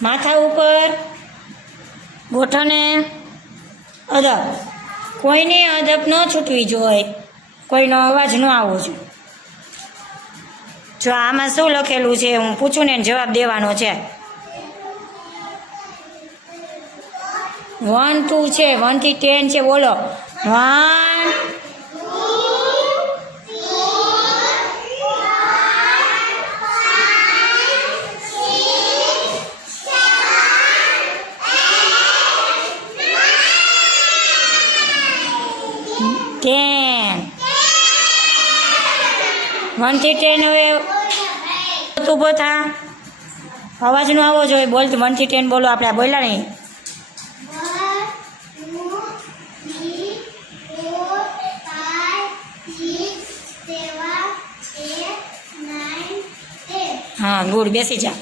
માથા ઉપર ગોઠણે અદબ. કોઈને અદબ ન છૂટવી જોઈએ, કોઈનો અવાજ ન આવવો જોઈએ. જો આમાં શું લખેલું છે હું પૂછું ને જવાબ દેવાનો છે. 1 2 છે, 1 થી 10 છે. બોલો 1 10 1 થી 10. હવે ઊભો થા, અવાજ નો આવવો જોઈએ. બોલ 1 થી 10 બોલો. આપણે બોલ્યા નહીં. 1 2 3 4 5 6 7 8 9 10. હા ગુડ. બેસી જા.